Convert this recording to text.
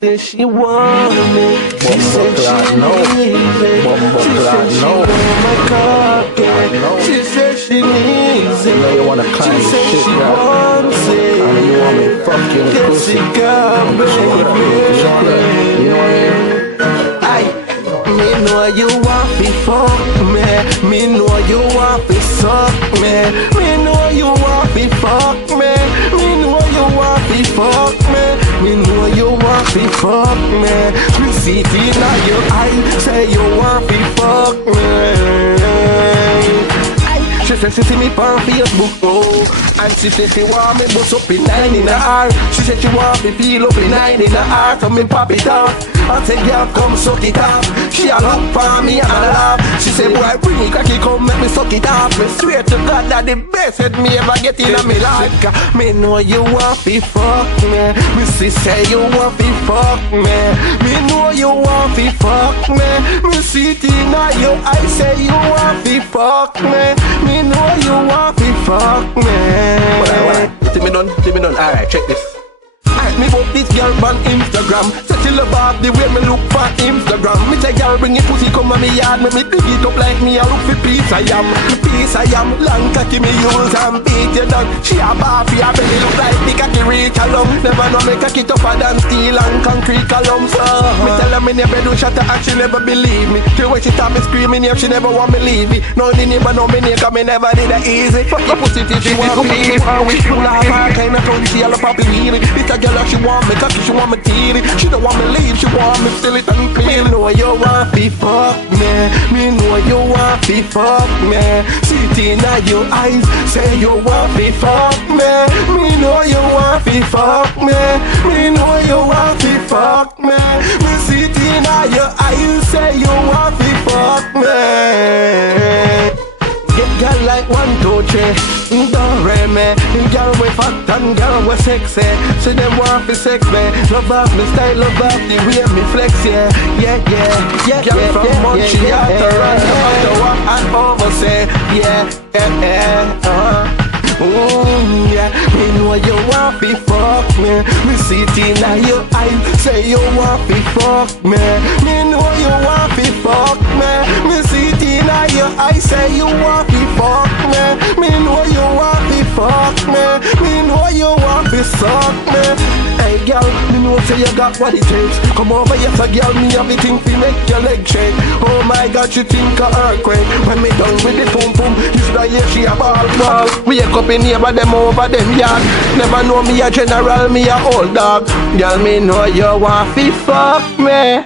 Then she want me. She said she no. needs it. She said she want my cock, yeah. She said she needs it. I know you wanna climb She this said shit, she yeah. wants it. I know you want me to fuck you in the Yes, pussy. she got me. You know what I mean? Me know you want to fuck me. Me know you want to suck me. Me know you want to fuck me. Me know you want to fuck me. Me know you want to fuck me. Me see it in your eye, say you want to fuck me. She said she see me on Facebook, oh. And she said she want me bust up in 9 in the heart. She said she want me feel up in 9 in the heart. So me pop it off. I said girl come suck it off. She a look for me and a laugh. She said boy bring it cocky come make me suck it off. Me swear to God that the best head me ever get in a me life. Me know you want to fuck me. Me see say you want to fuck me. Me know you want to fuck me. Me see it in your eyes say you want to fuck me. Me know you want to fuck me. What? See me done. Alright, check this. Me book this girl on Instagram. Say she love off the way me look for Instagram. Me say girl bring your pussy come on me yard. Me dig it up like me I look for peace I am. Peace I am. Long cocky me use and beat you down. She a bar for your belly look like the cocky reach along. Never know me cocky tougher than steel and concrete columns. Me tell her me never do shut her and she never believe me. Till when she start me screaming if she never want me leave it. No the neighbor know me name cause me never did it easy. Fuck your pussy till she want me. We full of her kind of clown she all up happy with it. It's a girl she want me cocky, she want me titty. She don't want me leave, she want me feel it and feel. Me know you want to fuck me. Me know you want to fuck me. See it in your eyes, say you want to fuck me. Me know you want to fuck me. Me know you want to fuck me. Me see it in your eyes, say you want to fuck me. Get girl like 1, 2, 3. Don't rate me. Girl we fat and girl we sexy. So them want to sex me. Love off me style, love off the way me flex, yeah. Girl from Montreal, Toronto, Ottawa and overseas, yeah. Me know you want to fuck me. Me see it in your eyes, say you want to fuck me. Me know you want to fuck me. Me see it in your eyes, say you want to fuck me. Me know you want to fuck me. Me know you want to suck me. Hey girl, me know say you got what it takes. Come over here, so girl, me have the thing to make your leg shake. Oh my God, she think a earthquake. When me done with the pum pum, you shoulda hear she a ball. Wake up in here, but them over them yard. Never know me a general, me a old dog. Girl, me know you want to fuck me.